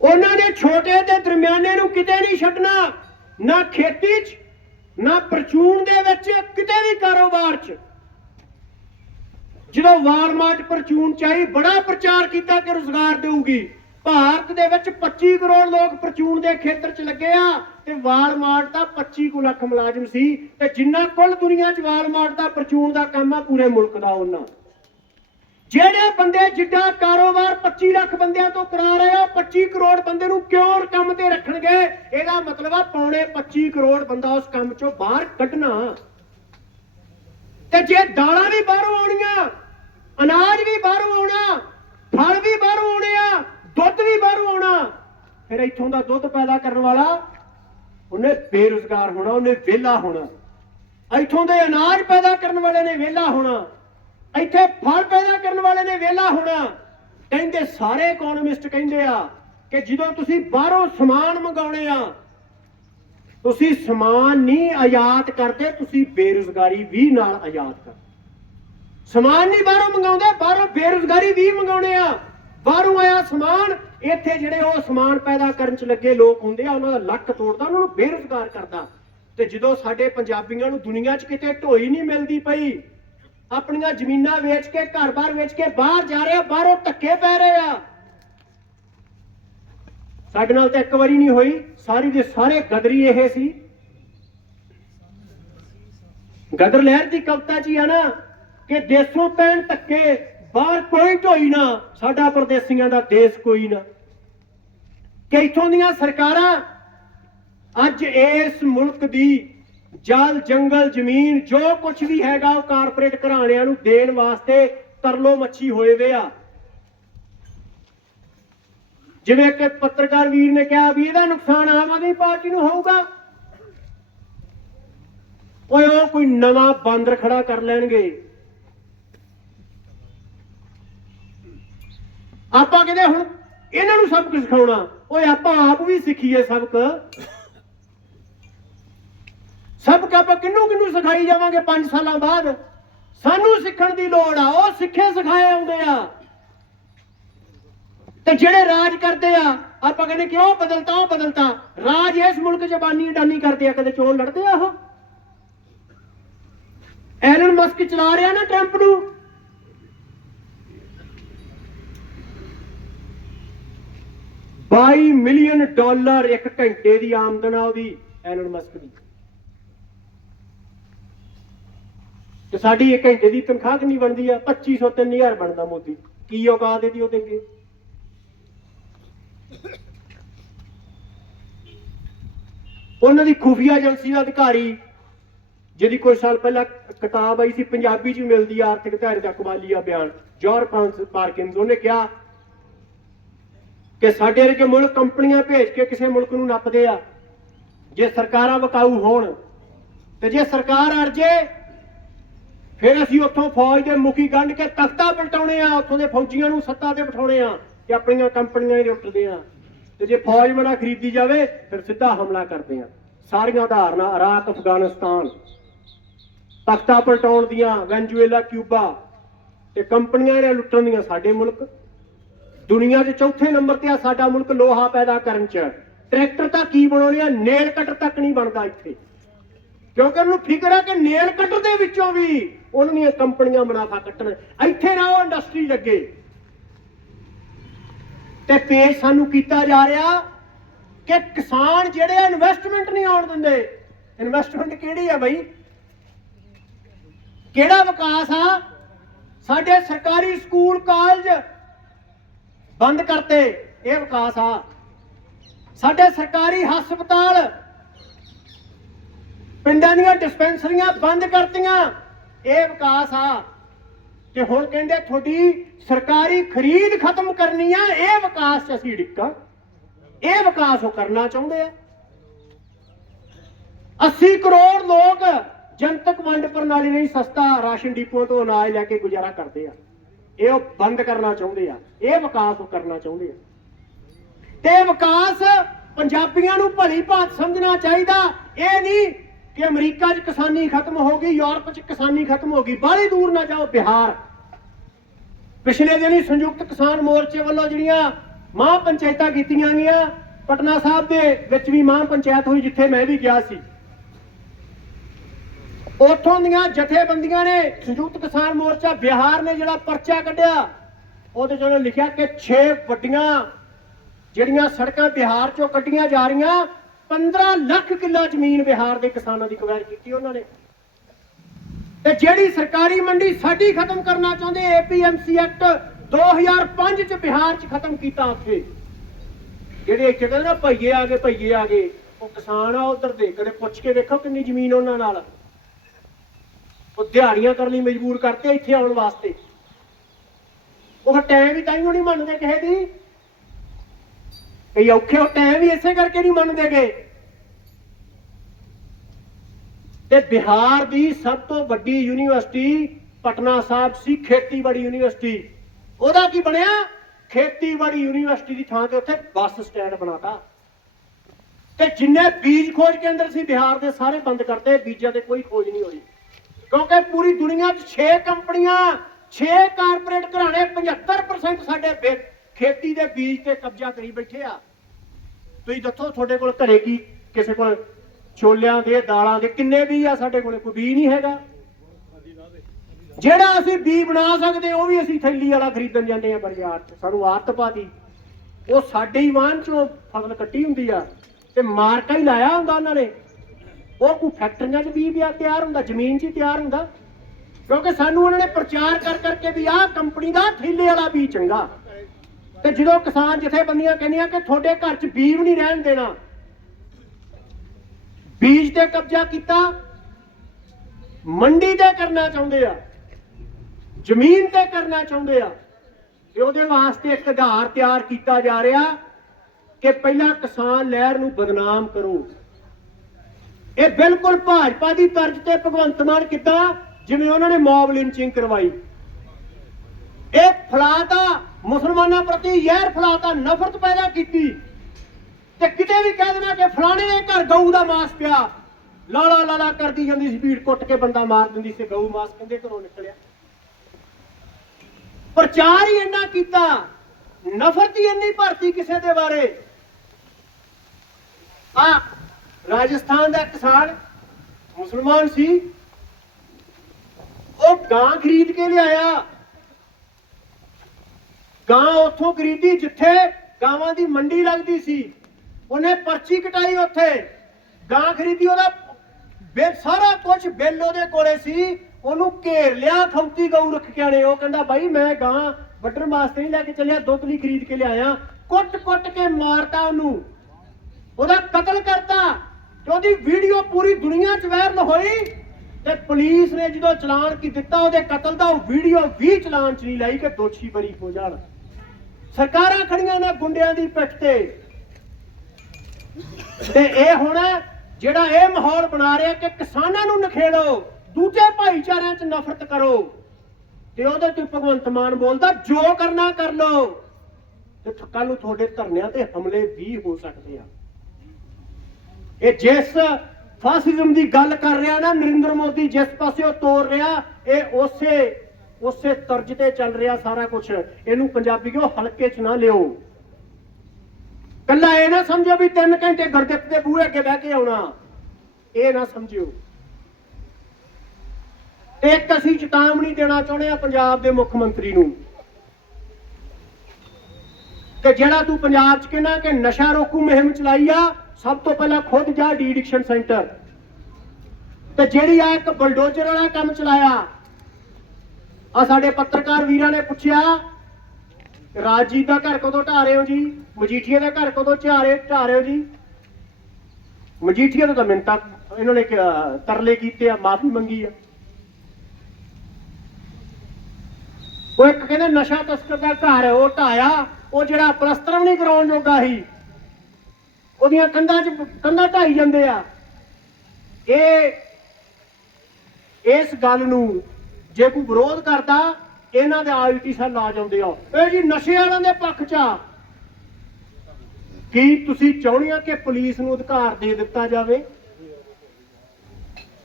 ਉਹਨਾਂ ਨੇ ਛੋਟੇ ਤੇ ਦਰਮਿਆਨੇ ਨੂੰ ਕਿਤੇ ਨਹੀਂ ਛੱਡਣਾ, ਨਾ ਖੇਤੀ 'ਚ, ਨਾ ਪ੍ਰਚੂਨ ਦੇ ਵਿੱਚ, ਕਿਤੇ ਵੀ ਕਾਰੋਬਾਰ 'ਚ। ਜਦੋਂ ਵਾਲਮਾਰਟ ਪਰਚੂਨ ਚਾਹੀ ਬੜਾ ਪ੍ਰਚਾਰ ਕੀਤਾ ਕਿ ਰੋਜ਼ਗਾਰ ਦੇਊਗੀ, ਭਾਰਤ ਦੇ ਵਿੱਚ 25 ਕਰੋੜ ਲੋਕ ਪ੍ਰਚੂਨ ਦੇ ਖੇਤਰ 'ਚ ਲੱਗੇ ਆ ਤੇ ਵਾਲਮਾਰਟ ਦਾ 25 ਕੁ ਲੱਖ ਮੁਲਾਜ਼ਮ ਸੀ ਤੇ ਜਿੰਨਾ ਕੁੱਲ ਦੁਨੀਆ 'ਚ ਵਾਲਮਾਰਟ ਦਾ ਪ੍ਰਚੂਨ ਦਾ ਕੰਮ ਆ ਪੂਰੇ ਮੁਲਕ ਦਾ ਉਹਨਾਂ। ਜਿਹੜੇ ਬੰਦੇ ਜਿੱਡਾ ਕਾਰੋਬਾਰ 25 ਲੱਖ ਬੰਦਿਆਂ ਤੋਂ ਕਰਾ ਰਹੇ ਆ 25 ਕਰੋੜ ਬੰਦੇ ਨੂੰ ਕਿਉਂ ਕੰਮ ਤੇ ਰੱਖਣਗੇ? ਇਹਦਾ ਮਤਲਬ ਆ ਪੌਣੇ 25 ਕਰੋੜ ਬੰਦਾ ਉਸ ਕੰਮ ਚੋਂ ਬਾਹਰ ਕੱਢਣਾ। ਤੇ ਜੇ ਦਾਲਾਂ ਵੀ ਬਾਹਰੋਂ ਆਉਣੀਆਂ, ਅਨਾਜ ਵੀ ਬਾਹਰੋਂ ਆਉਣਾ, ਫਲ ਵੀ ਬਾਹਰੋਂ ਆਉਣੇ ਆ, ਦੁੱਧ ਵੀ ਬਾਹਰੋਂ ਆਉਣਾ, ਫਿਰ ਇੱਥੋਂ ਦਾ ਦੁੱਧ ਪੈਦਾ ਕਰਨ ਵਾਲਾ ਉਹਨੇ ਬੇਰੁਜ਼ਗਾਰ ਹੋਣਾ, ਉਹਨੇ ਵਿਹਲਾ ਹੋਣਾ। ਇੱਥੋਂ ਦੇ ਅਨਾਜ ਪੈਦਾ ਕਰਨ ਵਾਲੇ ਨੇ ਵਿਹਲਾ ਹੋਣਾ। ਇੱਥੇ ਫਲ ਪੈਦਾ ਕਰਨ ਵਾਲੇ ਨੇ ਵਿਹਲਾ ਹੋਣਾ। ਕਹਿੰਦੇ ਸਾਰੇ ਇਕਨੋਮਿਸਟ ਕਹਿੰਦੇ ਆ ਕਿ ਜਦੋਂ ਤੁਸੀਂ ਬਾਹਰੋਂ ਸਮਾਨ ਮੰਗਾਉਣੇ ਆ, ਤੁਸੀਂ ਸਮਾਨ ਨਹੀਂ ਆਯਾਤ ਕਰਦੇ, ਤੁਸੀਂ ਬੇਰੁਜ਼ਗਾਰੀ ਵੀ ਨਾਲ ਆਯਾਤ ਕਰਦੇ। ਸਮਾਨ ਨਹੀਂ ਬਾਹਰੋਂ ਮੰਗਾਉਂਦੇ, ਬਾਹਰੋਂ ਬੇਰੁਜ਼ਗਾਰੀ ਵੀ ਮੰਗਾਉਣੇ ਆ। ਬਾਹਰੋਂ ਆਇਆ ਸਮਾਨ, ਇੱਥੇ ਜਿਹੜੇ ਉਹ ਸਮਾਨ ਪੈਦਾ ਕਰਨ ਚ ਲੱਗੇ ਲੋਕ ਹੁੰਦੇ ਆ, ਉਹਨਾਂ ਦਾ ਲੱਕ ਤੋੜਦਾ, ਉਹਨਾਂ ਨੂੰ ਬੇਰੁਜ਼ਗਾਰ ਕਰਦਾ। ਤੇ ਜਦੋਂ ਸਾਡੇ ਪੰਜਾਬੀਆਂ ਨੂੰ ਦੁਨੀਆ 'ਚ ਕਿਤੇ ਢੋਈ ਨਹੀਂ ਮਿਲਦੀ ਪਈ ਆਪਣੀਆਂ ਜ਼ਮੀਨਾਂ ਵੇਚ ਕੇ, ਘਰ-ਬਾਰ ਵੇਚ ਕੇ ਬਾਹਰ ਜਾ ਰਹੇ ਆ ਬਾਹਰੋਂ ਧੱਕੇ ਪੈ ਰਹੇ ਆ। ਸਾਡੇ ਨਾਲ ਤਾਂ ਇੱਕ ਵਾਰੀ ਨਹੀਂ ਹੋਈ, ਸਾਰੀ ਦੇ ਸਾਰੇ ਗਦਰੀ ਇਹ ਸੀ। ਗਦਰ ਲਹਿਰ ਦੀ ਕਵਿਤਾ 'ਚ ਹੀ ਆ ਨਾ, ਕਿ ਦੇਸੋਂ ਪੈਣ ਧੱਕੇ, ਬਾਹਰ ਕੋਈ ਢੋਈ ਨਾ, ਸਾਡਾ ਪਰਦੇਸੀਆਂ ਦਾ ਦੇਸ਼ ਕੋਈ ਨਾ। ਕਿ ਇਥੋਂ ਦੀਆਂ ਸਰਕਾਰਾਂ ਅੱਜ ਇਸ ਮੁਲਕ ਦੀ ਜਲ, ਜੰਗਲ, ਜ਼ਮੀਨ, ਜੋ ਕੁਝ ਵੀ ਹੈਗਾ ਉਹ ਕਾਰਪੋਰੇਟ ਘਰਾਣਿਆਂ ਨੂੰ ਦੇਣ ਵਾਸਤੇ ਤਰਲੋ ਮੱਛੀ ਹੋਏ ਵੇ ਆ। ਜਿਵੇਂ ਕਿ ਪੱਤਰਕਾਰ ਵੀਰ ਨੇ ਕਿਹਾ ਵੀ ਇਹਦਾ ਨੁਕਸਾਨ ਆਮ ਆਦਮੀ ਪਾਰਟੀ ਨੂੰ ਹੋਊਗਾ। ਓਏ, ਉਹ ਕੋਈ ਨਵਾਂ ਬਾਂਦਰ ਖੜਾ ਕਰ ਲੈਣਗੇ। ਆਪਾਂ ਕਹਿੰਦੇ ਹੁਣ? ਇਹਨਾਂ ਨੂੰ ਸਬਕ ਸਿਖਾਉਣਾ। ਓਏ, ਆਪਾਂ ਆਪ ਵੀ ਸਿੱਖੀਏ ਸਬਕ। ਸਬਕ ਆਪਾਂ ਕਿੰਨੂੰ ਕਿੰਨੂੰ ਸਿਖਾਈ ਜਾਵਾਂਗੇ 5 ਸਾਲਾਂ ਬਾਅਦ? ਸਾਨੂੰ ਸਿੱਖਣ ਦੀ ਲੋੜ ਆ, ਉਹ ਸਿੱਖੇ ਸਿਖਾਏ ਆਉਂਦੇ ਆ। ਤੇ ਜਿਹੜੇ ਰਾਜ ਕਰਦੇ ਆ, ਆਪਾਂ ਕਹਿੰਦੇ ਕਿਉਂ ਬਦਲਤਾ, ਉਹ ਬਦਲਤਾ। ਰਾਜ ਇਸ ਮੁਲਕ ਚ ਡਾਨੀ ਕਰਦੇ ਆ, ਕਦੇ ਚੋਣ ਲੜਦੇ ਆ ਉਹ? ਐਲਨ ਮਸਕ ਚਲਾ ਰਿਹਾ ਨਾ ਟਰੰਪ ਨੂੰ। ਬਾਈ ਮਿਲੀਅਨ ਡਾਲਰ ਇੱਕ ਘੰਟੇ ਦੀ ਆਮਦਨ ਆ ਉਹਦੀ ਐਲਨ ਮਸਕ ਦੀ। ਤੇ ਸਾਡੀ ਇੱਕ ਘੰਟੇ ਦੀ ਤਨਖਾਹ ਕਿੰਨੀ ਬਣਦੀ ਆ? 2500 3000 ਬਣਦਾ ਮੋਦੀ। ਕੀ ਔਕਾਤ ਇਹਦੀ ਉਹਦੇ ਅੱਗੇ ਉਹਨਾਂ ਦੀ ਖੁਫੀਆ ਏਜੰਸੀ ਦਾ ਅਧਿਕਾਰੀ, ਜਿਹਦੀ ਕੁਝ ਸਾਲ ਪਹਿਲਾਂ ਕਿਤਾਬ ਆਈ ਸੀ, ਪੰਜਾਬੀ ਚ ਵੀ ਮਿਲਦੀ ਆ, ਆਰਥਿਕ ਧੈर्य ਦਾ ਕਮਾਲੀਆ ਬਿਆਨ ਜੌਰਜ ਪਾਂਸ ਪਾਰਕਿੰਸ ਉਹਨੇ ਕਿਹਾ ਕਿ ਸਾਡੇ ਵਰਗੇ ਮੁਲਕ ਕੰਪਨੀਆਂ ਭੇਜ ਕੇ ਕਿਸੇ ਮੁਲਕ ਨੂੰ ਨੱਪਦੇ ਆ। ਜੇ ਸਰਕਾਰਾਂ ਵਕਾਊ ਹੋਣ, ਤੇ ਜੇ ਸਰਕਾਰ ਅਰਜੇ ਫਿਰ ਅਸੀਂ ਉੱਥੋਂ ਫੌਜ ਦੇ ਮੁਖੀ ਗੰਢ ਕੇ ਤਖਤਾ ਪਲਟਾਉਣੇ ਆ, ਉੱਥੋਂ ਦੇ ਫੌਜੀਆਂ ਨੂੰ ਸੱਤਾ ਤੇ ਬਿਠਾਉਣੇ ਆ ਤੇ ਆਪਣੀਆਂ ਕੰਪਨੀਆਂ ਹੀ ਲੁੱਟਦੇ ਆ। ਤੇ ਜੇ ਫੌਜ ਬਣਾ ਖਰੀਦੀ ਜਾਵੇ, ਫਿਰ ਸਿੱਧਾ ਹਮਲਾ ਕਰਦੇ ਆ। ਸਾਰੀਆਂ ਉਦਾਹਰਨਾਂ ਇਰਾਕ, ਅਫਗਾਨਿਸਤਾਨ। ਤਖਤਾ ਪਲਟਾਉਣ ਦੀਆਂ, ਵੈਨਜ਼ੂਏਲਾ, ਕਿਊਬਾ। ਤੇ ਕੰਪਨੀਆਂ ਨੇ ਲੁੱਟਣ ਦੀਆਂ ਸਾਡੇ ਮੁਲਕ। ਦੁਨੀਆ 'ਚ ਚੌਥੇ ਨੰਬਰ ਤੇ ਆ ਸਾਡਾ ਮੁਲਕ ਲੋਹਾ ਪੈਦਾ ਕਰਨ 'ਚ। ਟਰੈਕਟਰ ਤਾਂ ਕੀ ਬਣਾਉਣੇ ਆ? ਨੇਲ ਕਟਰ ਤੱਕ ਨਹੀਂ ਬਣਦਾ ਇੱਥੇ। ਕਿਉਂਕਿ ਉਹਨੂੰ ਫਿਕਰ ਆ ਕਿ ਨੇਲ ਕਟਰ ਦੇ ਵਿੱਚੋਂ ਵੀ ਉਹਨਾਂ ਦੀਆਂ ਕੰਪਨੀਆਂ ਮੁਨਾਫਾ ਕੱਟਣ। ਇੱਥੇ ਨਾ ਉਹ ਇੰਡਸਟਰੀ ਲੱਗੇ। ਤੇ ਪੇਸ਼ ਸਾਨੂੰ ਕੀਤਾ ਜਾ ਰਿਹਾ ਕਿ ਕਿਸਾਨ ਜਿਹੜੇ ਇਨਵੈਸਟਮੈਂਟ ਨਹੀਂ ਆਉਣ ਦਿੰਦੇ। ਇਨਵੈਸਟਮੈਂਟ ਕਿਹੜੀ ਆ ਬਈ? ਕਿਹੜਾ ਵਿਕਾਸ ਆ? ਸਾਡੇ ਸਰਕਾਰੀ ਸਕੂਲ, ਕਾਲਜ ਬੰਦ ਕਰਤੇ। ਇਹ ਵਿਕਾਸ ਆ। ਸਾਡੇ ਸਰਕਾਰੀ ਹਸਪਤਾਲ ਪਿੰਡਾਂ ਦੀਆਂ ਡਿਸਪੈਂਸਰੀਆਂ ਬੰਦ ਕਰਤੀਆਂ। ਇਹ ਵਿਕਾਸ ਆ। ਤੇ ਹੁਣ ਕਹਿੰਦੇ ਤੁਹਾਡੀ ਸਰਕਾਰੀ ਖਰੀਦ ਖਤਮ ਕਰਨੀ ਆ। ਇਹ ਵਿਕਾਸ ਚ ਅਸੀਂ ਡਿੱਕਾ ਇਹ ਵਿਕਾਸ ਉਹ ਕਰਨਾ ਚਾਹੁੰਦੇ ਆ। 80 ਕਰੋੜ ਲੋਕ ਜਨਤਕ ਵੰਡ ਪ੍ਰਣਾਲੀ ਲਈ ਸਸਤਾ ਰਾਸ਼ਨ ਡਿਪੂਆਂ ਤੋਂ ਅਨਾਜ ਲੈ ਕੇ ਗੁਜ਼ਾਰਾ ਕਰਦੇ ਆ। ਇਹ ਉਹ ਬੰਦ ਕਰਨਾ ਚਾਹੁੰਦੇ ਆ। ਇਹ ਵਿਕਾਸ ਉਹ ਕਰਨਾ ਚਾਹੁੰਦੇ ਆ। ਤੇ ਵਿਕਾਸ ਪੰਜਾਬੀਆਂ ਨੂੰ ਭਲੀ ਭਾਂਤ ਸਮਝਣਾ ਚਾਹੀਦਾ। ਇਹ ਨਹੀਂ ਕਿ ਅਮਰੀਕਾ 'ਚ ਕਿਸਾਨੀ ਖਤਮ ਹੋ ਗਈ, ਯੂਰਪ 'ਚ ਕਿਸਾਨੀ ਖਤਮ ਹੋ ਗਈ। ਬਾਹਲੀ ਦੂਰ ਨਾ ਜਾਓ, ਬਿਹਾਰ। ਪਿਛਲੇ ਦਿਨੀ ਸੰਯੁਕਤ ਕਿਸਾਨ ਮੋਰਚੇ ਵੱਲੋਂ ਜਿਹੜੀਆਂ ਮਾਂ ਪੰਚਾਇਤਾਂ ਕੀਤੀਆਂ ਗਈਆਂ, ਪਟਨਾ ਸਾਹਿਬ ਦੇ ਵਿੱਚ ਵੀ ਮਾਂ ਪੰਚਾਇਤ ਹੋਈ ਜਿੱਥੇ ਮੈਂ ਵੀ ਗਿਆ ਸੀ। ਉਥੋਂ ਦੀਆਂ ਜਥੇਬੰਦੀਆਂ ਨੇ ਸੰਯੁਕਤ ਕਿਸਾਨ ਮੋਰਚਾ ਬਿਹਾਰ ਨੇ ਜਿਹੜਾ ਪਰਚਾ ਕੱਢਿਆ, ਉਹਦੇ 'ਚ ਉਹਨੇ ਲਿਖਿਆ ਕਿ 6 ਵੱਡੀਆਂ ਜਿਹੜੀਆਂ ਸੜਕਾਂ ਬਿਹਾਰ 'ਚੋਂ ਕੱਢੀਆਂ ਜਾ ਰਹੀਆਂ 15 ਲੱਖ ਕਿੱਲਾ ਜ਼ਮੀਨ ਬਿਹਾਰ ਦੇ ਕਿਸਾਨਾਂ ਦੀ ਕਵੈਰ ਕੀਤੀ ਉਹਨਾਂ ਨੇ। ਤੇ ਜਿਹੜੀ ਸਰਕਾਰੀ ਮੰਡੀ ਸਾਡੀ ਖਤਮ ਕਰਨਾ ਚਾਹੁੰਦੇ ਏਪੀਐਮਸੀ ਐਕਟ 2005 ਚ ਬਿਹਾਰ ਚ ਖਤਮ ਕੀਤਾ ਉੱਥੇ। ਜਿਹੜੇ ਇੱਥੇ ਕਹਿੰਦੇ ਨਾ, ਭਈਏ ਆ ਗਏ, ਭਈਏ ਆ ਗਏ, ਉਹ ਕਿਸਾਨ ਆ ਉਧਰ ਦੇ, ਕਦੇ ਪੁੱਛ ਕੇ ਦੇਖੋ ਕਿੰਨੀ ਜ਼ਮੀਨ ਉਹਨਾਂ ਨਾਲ। ਉਹ ਦਿਹਾੜੀਆਂ ਕਰਨ ਲਈ ਮਜਬੂਰ ਕਰਤੇ ਇੱਥੇ ਆਉਣ ਵਾਸਤੇ। ਉਹ ਟਾਈਮ ਵੀ ਤਾਂ ਹੀ ਨਹੀਂ ਮੰਨਦੇ ਕਿਸੇ ਦੀ। ਕਈ ਔਖੇ ਉਹ ਟਾਈਮ ਵੀ ਇਸੇ ਕਰਕੇ ਨਹੀਂ ਮੰਨਦੇਗੇ ਤੇ ਬਿਹਾਰ ਦੀ ਸਭ ਤੋਂ ਵੱਡੀ ਯੂਨੀਵਰਸਿਟੀ ਪਟਨਾ ਸਾਹਿਬ ਸੀ, ਖੇਤੀਬਾੜੀ ਯੂਨੀਵਰਸਿਟੀ। ਉਹਦਾ ਕੀ ਬਣਿਆ? ਖੇਤੀਬਾੜੀ ਯੂਨੀਵਰਸਿਟੀ ਦੀ ਥਾਂ ਤੇ ਉੱਥੇ ਬੱਸ ਸਟੈਂਡ ਬਣਾਤਾ। ਤੇ ਜਿੰਨੇ ਬੀਜ ਖੋਜ ਕੇਂਦਰ ਸੀ ਬਿਹਾਰ ਦੇ ਸਾਰੇ ਬੰਦ ਕਰਤੇ, ਬੀਜਾਂ ਤੇ ਕੋਈ ਖੋਜ ਨਹੀਂ ਹੋਈ। ਕਿਉਂਕਿ ਪੂਰੀ ਦੁਨੀਆ 'ਚ 6 ਕੰਪਨੀਆਂ 6 ਕਾਰਪੋਰੇਟ ਘਰਾਣੇ 75% ਸਾਡੇ ਖੇਤੀ ਦੇ ਬੀਜ ਤੇ ਕਬਜ਼ਾ ਕਰੀ ਬੈਠੇ ਆ। ਤੁਸੀਂ ਦੱਸੋ ਤੁਹਾਡੇ ਕੋਲ ਘਰੇ ਕੀ ਕਿਸੇ ਕੋਲ ਛੋਲਿਆਂ ਦੇ, ਦਾਲਾਂ ਦੇ, ਕਿੰਨੇ ਬੀਜ ਆ ਸਾਡੇ ਕੋਲੇ? ਕੋਈ ਬੀਜ ਨਹੀਂ ਹੈਗਾ। ਜਿਹੜਾ ਅਸੀਂ ਬੀ ਬਣਾ ਸਕਦੇ, ਉਹ ਵੀ ਅਸੀਂ ਥੈਲੀ ਵਾਲਾ ਖਰੀਦਣ ਜਾਂਦੇ ਆ ਬਾਜ਼ਾਰ 'ਚ। ਸਾਨੂੰ ਆਦਤ ਪਾਤੀ। ਉਹ ਸਾਡੇ ਹੀ ਵਾਹਨ 'ਚੋਂ ਫਸਲ ਕੱਟੀ ਹੁੰਦੀ ਆ ਤੇ ਮਾਰਕਾ ਹੀ ਲਾਇਆ ਹੁੰਦਾ ਉਹਨਾਂ ਨੇ। ਉਹ ਕੋਈ ਫੈਕਟਰੀਆਂ 'ਚ ਬੀ ਵੀ ਤਿਆਰ ਹੁੰਦਾ, ਜ਼ਮੀਨ 'ਚ ਹੀ ਤਿਆਰ ਹੁੰਦਾ। ਕਿਉਂਕਿ ਸਾਨੂੰ ਉਹਨਾਂ ਨੇ ਪ੍ਰਚਾਰ ਕਰ ਕਰਕੇ ਵੀ ਆਹ ਕੰਪਨੀ ਦਾ ਥੈਲੇ ਵਾਲਾ ਬੀ ਚੰਗਾ। ਤੇ ਜਦੋਂ ਕਿਸਾਨ ਜਥੇਬੰਦੀਆਂ ਕਹਿੰਦੀਆਂ ਕਿ ਤੁਹਾਡੇ ਘਰ 'ਚ ਬੀਜ ਵੀ ਨਹੀਂ ਰਹਿਣ ਦੇਣਾ, ਬੀਜ ਤੇ ਕਬਜ਼ਾ ਕੀਤਾ, ਮੰਡੀ ਤੇ ਕਰਨਾ ਚਾਹੁੰਦੇ ਆ, ਜ਼ਮੀਨ ਤੇ ਕਰਨਾ ਚਾਹੁੰਦੇ ਆ, ਤੇ ਉਹਦੇ ਵਾਸਤੇ ਇੱਕ ਆਧਾਰ ਤਿਆਰ ਕੀਤਾ ਜਾ ਰਿਹਾ ਕਿ ਪਹਿਲਾਂ ਕਿਸਾਨ ਲਹਿਰ ਨੂੰ ਬਦਨਾਮ ਕਰੋ। ਇਹ ਬਿਲਕੁਲ ਭਾਜਪਾ ਦੀ ਤਰਜ਼ ਤੇ ਭਗਵੰਤ ਮਾਨ ਕੀਤਾ, ਜਿਵੇਂ ਉਹਨਾਂ ਨੇ ਮੌਬ ਲਿੰਚਿੰਗ ਕਰਵਾਈ। ਇਹ ਫਲਾਤਾ ਮੁਸਲਮਾਨਾਂ ਪ੍ਰਤੀ ਜ਼ਹਿਰ ਫਲਾਤਾ, ਨਫ਼ਰਤ ਪੈਦਾ ਕੀਤੀ। ਤੇ ਕਿਤੇ ਵੀ ਕਹਿ ਦੇਣਾ ਕਿ ਫਲਾਣੇ ਦੇ ਘਰ ਗਊ ਦਾ ਮਾਸ ਪਿਆ। ਲਾਲਾ ਲਾਲਾ ਕਰਦੀ ਜਾਂਦੀ ਸੀ, ਭੀੜ ਕੁੱਟ ਕੇ ਬੰਦਾ ਮਾਰ ਦਿੰਦੀ ਸੀ, ਗਊ ਮਾਸ ਕਹਿੰਦੇ ਘਰੋਂ ਨਿਕਲਿਆ। ਪ੍ਰਚਾਰ ਹੀ ਇੰਨਾ ਕੀਤਾ, ਨਫ਼ਰਤ ਹੀ ਇੰਨੀ ਭਰਤੀ ਕਿਸੇ ਦੇ ਬਾਰੇ। ਆ, ਰਾਜਸਥਾਨ ਦਾ ਕਿਸਾਨ ਮੁਸਲਮਾਨ ਸੀ, ਉਹ ਗਾਂ ਖਰੀਦ ਕੇ ਲਿਆਇਆ। ਗਾਂ ਉੱਥੋਂ ਖਰੀਦੀ ਜਿੱਥੇ ਗਾਵਾਂ ਦੀ ਮੰਡੀ ਲੱਗਦੀ ਸੀ। ਉਹਨੇ ਪਰਚੀ ਕਟਾਈ ਉੱਥੇ। ਗਾਂ ਖਰੀਦੀ ਉਹਦਾ ਬਿੱਲ ਸਾਰਾ ਕੁਝ ਬਿੱਲ ਉਹਦੇ ਕੋਲੇ ਸੀ। ਉਹਨੂੰ ਘੇਰ ਲਿਆ, ਖੌਤੀ ਗਊ ਰੱਖ ਕੇ ਆਣੇ। ਉਹ ਕਹਿੰਦਾ, ਬਾਈ, ਮੈਂ ਗਾਂ ਵੱਡਰ ਵਾਸਤੇ ਨਹੀਂ ਲੈ ਕੇ ਚੱਲਿਆ, ਦੁੱਧ ਲਈ ਖਰੀਦ ਕੇ ਲਿਆਇਆ। ਕੁੱਟ-ਕੁੱਟ ਕੇ ਮਾਰਤਾ ਉਹਨੂੰ। ਉਹਦਾ ਕਤਲ ਕਰਤਾ। ਤੇ ਉਹਦੀ ਵੀਡੀਓ ਪੂਰੀ ਦੁਨੀਆ 'ਚ ਵਾਇਰਲ ਹੋਈ। ਤੇ ਪੁਲਿਸ ਨੇ ਜਦੋਂ ਚਲਾਨ ਕੀ ਦਿੱਤਾ, ਉਹਦੇ ਕਤਲ ਦਾ ਉਹ ਵੀਡੀਓ ਵੀ ਚਲਾਨ 'ਚ ਨਹੀਂ ਲਈ ਕਿ ਦੋਸ਼ੀ ਬਰੀ ਹੋ ਜਾਣ। ਸਰਕਾਰਾਂ ਖੜੀਆਂ ਨੇ ਗੁੰਡਿਆਂ ਦੀ ਪਿੱਠ ਤੇ। ਤੇ ਇਹ ਹੁਣ ਜਿਹੜਾ ਇਹ ਮਾਹੌਲ ਬਣਾ ਰਿਹਾ ਕਿ ਕਿਸਾਨਾਂ ਨੂੰ ਨਖੇੜੋ, ਦੂਜੇ ਭਾਈਚਾਰਿਆਂ 'ਚ ਨਫ਼ਰਤ ਕਰੋ। ਤੇ ਉਹਦੇ ਤੇ ਭਗਵੰਤ ਮਾਨ ਬੋਲਦਾ, ਜੋ ਕਰਨਾ ਕਰ ਲੋ ਤੇ ਕੱਲ ਨੂੰ ਤੁਹਾਡੇ ਧਰਨਿਆਂ ਤੇ ਹਮਲੇ ਵੀ ਹੋ ਸਕਦੇ ਆ। ਇਹ ਜਿਸ ਫਾਸਿਜ਼ਮ ਦੀ ਗੱਲ ਕਰ ਰਿਹਾ ਨਾ, ਨਰਿੰਦਰ ਮੋਦੀ ਜਿਸ ਪਾਸੇ ਉਹ ਤੋਰ ਰਿਹਾ, ਇਹ ਉਸੇ ਉਸੇ ਤਰਜ ਤੇ ਚੱਲ ਰਿਹਾ ਸਾਰਾ ਕੁਝ ਇਹਨੂੰ ਪੰਜਾਬੀਓ ਹਲਕੇ 'ਚ ਨਾ ਲਿਓ। ਕੱਲਾ ਇਹ ਨਾ ਸਮਝੋ ਵੀ 3 ਘੰਟੇ ਗੁਰਦਿੱਤ ਦੇ ਬੂਹੇ ਅੱਗੇ ਬਹਿ ਕੇ ਆਉਣਾ। ਇਹ ਨਾ ਸਮਝਿਓ। ਇੱਕ ਅਸੀਂ ਚੇਤਾਵਨੀ ਦੇਣਾ ਚਾਹੁੰਦੇ ਆ ਪੰਜਾਬ ਦੇ ਮੁੱਖ ਮੰਤਰੀ ਨੂੰ। ਕਿ ਜਿਹੜਾ ਤੂੰ ਪੰਜਾਬ 'ਚ ਕਹਿੰਦਾ ਕਿ ਨਸ਼ਾ ਰੋਕੂ ਮੁਹਿੰਮ ਚਲਾਈ ਆ, ਸਭ ਤੋਂ ਪਹਿਲਾਂ ਖੁਦ ਜਾ ਡੀ ਐਡਿਕਸ਼ਨ ਸੈਂਟਰ। ਤੇ ਜਿਹੜੀ ਆ ਇੱਕ ਬਲਡੋਜ਼ਰ ਵਾਲਾ ਕੰਮ ਚਲਾਇਆ ਆ ਸਾਡੇ ਪੱਤਰਕਾਰ ਵੀਰਾਂ ਨੇ ਪੁੱਛਿਆ ਰਾਜੀਵ ਦਾ ਘਰ ਕਦੋਂ ਢਾ ਰਹੇ ਹੋ ਜੀ? ਮਜੀਠੀਆ ਦਾ ਘਰ ਕਦੋਂ ਢਾ ਰਹੇ ਢਾ ਰਹੇ ਹੋ ਜੀ? ਮਜੀਠੀਆ ਤੋਂ ਤਾਂ ਮਿੰਤਾ ਇਹਨਾਂ ਨੇ ਤਰਲੇ ਕੀਤੇ ਆ, ਮਾਫੀ ਮੰਗੀ ਆ। ਉਹ ਇੱਕ ਕਹਿੰਦੇ ਨਸ਼ਾ ਤਸਕਰ ਦਾ ਘਰ ਉਹ ਢਾਇਆ, ਉਹ ਜਿਹੜਾ ਪਲਸਤਰ ਵੀ ਨਹੀਂ ਕਰਾਉਣ ਜੋਗਾ ਸੀ, ਉਹਦੀਆਂ ਕੰਧਾਂ 'ਚ ਕੰਧਾਂ ਢਾਈ ਜਾਂਦੇ ਆ। ਇਹ, ਇਸ ਗੱਲ ਨੂੰ ਜੇ ਕੋਈ ਵਿਰੋਧ ਕਰਦਾ, ਇਹਨਾਂ ਦੇ ਆਈਟੀ ਸੈੱਲ ਲਾ ਜਾਂਦੇ ਆ। ਇਹ ਜੀ ਨਸ਼ੇ ਵਾਲਿਆਂ ਦੇ ਪੱਖ 'ਚ ਆ। ਕੀ ਤੁਸੀਂ ਚਾਹੁੰਦੇ ਆ ਕਿ ਪੁਲਿਸ ਨੂੰ ਅਧਿਕਾਰ ਦੇ ਦਿੱਤਾ ਜਾਵੇ?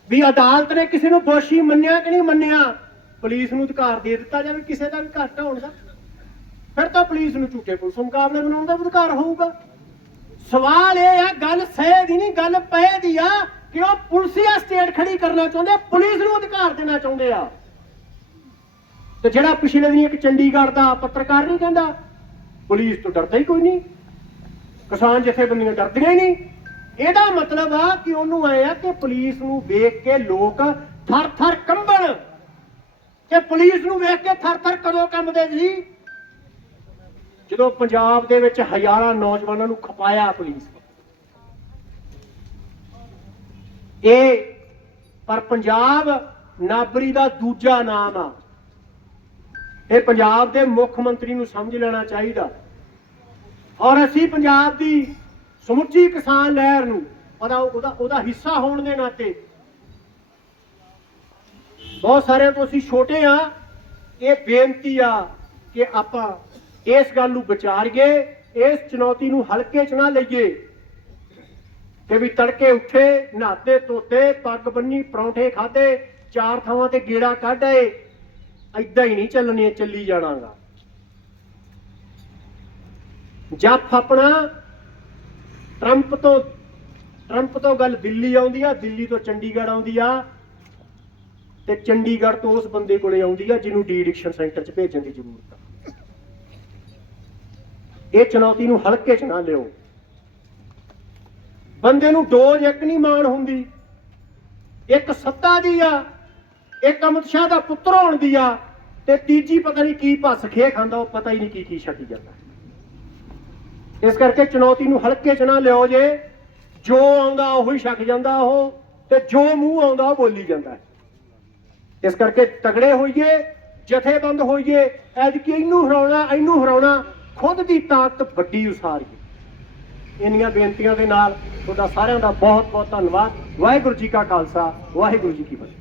ਵੀ ਅਦਾਲਤ ਨੇ ਕਿਸੇ ਨੂੰ ਦੋਸ਼ੀ ਮੰਨਿਆ ਕਿ ਨਹੀਂ ਮੰਨਿਆ? ਪੁਲਿਸ ਨੂੰ ਅਧਿਕਾਰ ਦੇ ਦਿੱਤਾ ਜਾਵੇ, ਕਿਸੇ ਦਾ ਵੀ ਘਾਟਾ ਹੋਣ ਦਾ? ਫਿਰ ਤਾਂ ਪੁਲਿਸ ਨੂੰ ਝੂਠੇ ਪੁਲਿਸ ਮੁਕਾਬਲੇ ਬਣਾਉਣ ਦਾ ਵੀ ਅਧਿਕਾਰ ਹੋਊਗਾ। ਸਵਾਲ ਇਹ ਆ ਗੱਲ ਸਹਿ ਦੀ ਨਹੀਂ, ਗੱਲ ਪਏ ਦੀ ਆ ਕਿ ਉਹ ਪੁਲਸੀਆ ਸਟੇਟ ਖੜੀ ਕਰਨਾ ਚਾਹੁੰਦੇ ਪੁਲਿਸ ਨੂੰ ਅਧਿਕਾਰ ਦੇਣਾ ਚਾਹੁੰਦੇ ਆ। ਤੇ ਜਿਹੜਾ ਪਿਛਲੇ ਦਿਨ ਇੱਕ ਚੰਡੀਗੜ੍ਹ ਦਾ ਪੱਤਰਕਾਰ ਨਹੀਂ ਕਹਿੰਦਾ, ਪੁਲਿਸ ਤੋਂ ਡਰਦਾ ਹੀ ਕੋਈ ਨਹੀਂ। ਕਿਸਾਨ ਜਥੇਬੰਦੀਆਂ ਡਰਦੀਆਂ ਹੀ ਨਹੀਂ। ਇਹਦਾ ਮਤਲਬ ਆ ਕਿ ਉਹਨੂੰ ਆਏ ਆ ਕਿ ਪੁਲਿਸ ਨੂੰ ਵੇਖ ਕੇ ਲੋਕ ਥਰ ਥਰ ਕੰਬਣ। ਕਿ ਪੁਲਿਸ ਨੂੰ ਵੇਖ ਕੇ ਥਰ ਥਰ ਕਦੋਂ ਕੰਬਦੇ ਸੀ? ਜਦੋਂ ਪੰਜਾਬ ਦੇ ਵਿੱਚ ਹਜ਼ਾਰਾਂ ਨੌਜਵਾਨਾਂ ਨੂੰ ਖਪਾਇਆ ਪੁਲਿਸ। ਇਹ ਪਰ ਪੰਜਾਬ ਨਾਬਰੀ ਦਾ ਦੂਜਾ ਨਾਮ ਆ। ਇਹ ਪੰਜਾਬ ਦੇ ਮੁੱਖ ਮੰਤਰੀ ਨੂੰ ਸਮਝ ਲੈਣਾ ਚਾਹੀਦਾ। ਔਰ ਅਸੀਂ ਪੰਜਾਬ ਦੀ ਸਮੁੱਚੀ ਕਿਸਾਨ ਲਹਿਰ ਨੂੰ, ਉਹਦਾ ਉਹਦਾ ਉਹਦਾ ਹਿੱਸਾ ਹੋਣ ਦੇ ਨਾਤੇ ਬਹੁਤ ਸਾਰਿਆਂ ਤੋਂ ਅਸੀਂ ਛੋਟੇ ਆ ਇਹ ਬੇਨਤੀ ਆ ਕਿ ਆਪਾਂ ਇਸ ਗੱਲ ਨੂੰ ਵਿਚਾਰੀਏ, ਇਸ ਚੁਣੌਤੀ ਨੂੰ ਹਲਕੇ ਚ ਨਾ ਲਈਏ ਕਿ ਵੀ ਤੜਕੇ ਉੱਠੇ, ਨਹਾਤੇ ਧੋਤੇ, ਪੱਗ ਬੰਨੀ, ਪਰੌਂਠੇ ਖਾਦੇ ਚਾਰ ਥਾਵਾਂ ਤੇ ਗੇੜਾ ਕੱਢ ਆਏ ਐਦਾਂ ਹੀ ਨਹੀਂ ਚੱਲਣੀ ਚੱਲੀ ਜਾਣਾਗਾ। ਜੱਫ ਆਪਣਾ ਟਰੰਪ ਤੋਂ ਟਰੰਪ ਤੋਂ ਗੱਲ ਦਿੱਲੀ ਆਉਂਦੀ ਆ, ਦਿੱਲੀ ਤੋਂ ਚੰਡੀਗੜ੍ਹ ਆਉਂਦੀ ਆ, ਤੇ ਚੰਡੀਗੜ੍ਹ ਤੋਂ ਉਸ ਬੰਦੇ ਕੋਲੇ ਆਉਂਦੀ ਆ ਜਿਹਨੂੰ ਡੀ ਐਡਿਕਸ਼ਨ ਸੈਂਟਰ 'ਚ ਭੇਜਣ ਦੀ ਜ਼ਰੂਰਤ ਆ। ਇਹ ਚੁਣੌਤੀ ਨੂੰ ਹਲਕੇ 'ਚ ਨਾ ਲਿਓ। ਬੰਦੇ ਨੂੰ ਡੋਜ਼ ਇੱਕ ਨਹੀਂ ਮਾਣ ਹੁੰਦੀ, ਇੱਕ ਸੱਤਾ ਦੀ ਆ। ਇੱਕ ਅਮਿਤ ਸ਼ਾਹ ਦਾ ਪੁੱਤਰ ਹੋਣ ਦੀ ਆ ਤੇ ਤੀਜੀ ਪਤਾ ਨਹੀਂ ਕੀ ਭੱਸ ਖੇ ਖਾਂਦਾ, ਉਹ ਪਤਾ ਹੀ ਨਹੀਂ ਕੀ ਕੀ ਛੱਡੀ ਜਾਂਦਾ। ਇਸ ਕਰਕੇ ਚੁਣੌਤੀ ਨੂੰ ਹਲਕੇ 'ਚ ਨਾ ਲਿਓ ਜੇ। ਜੋ ਆਉਂਦਾ ਉਹੀ ਛਕ ਜਾਂਦਾ ਉਹ ਤੇ ਜੋ ਮੂੰਹ ਆਉਂਦਾ ਉਹ ਬੋਲੀ ਜਾਂਦਾ। ਇਸ ਕਰਕੇ ਤਗੜੇ ਹੋਈਏ, ਜਥੇਬੰਦ ਹੋਈਏ, ਐਤਕੀ ਇਹਨੂੰ ਹਰਾਉਣਾ ਇਹਨੂੰ ਹਰਾਉਣਾ, ਖੁਦ ਦੀ ਤਾਕਤ ਵੱਡੀ ਉਸਾਰੀਏ। ਇੰਨੀਆਂ ਬੇਨਤੀਆਂ ਦੇ ਨਾਲ ਤੁਹਾਡਾ ਸਾਰਿਆਂ ਦਾ ਬਹੁਤ ਬਹੁਤ ਧੰਨਵਾਦ। ਵਾਹਿਗੁਰੂ ਜੀ ਕਾ ਖਾਲਸਾ, ਵਾਹਿਗੁਰੂ ਜੀ ਕੀ ਫਤਿਹ।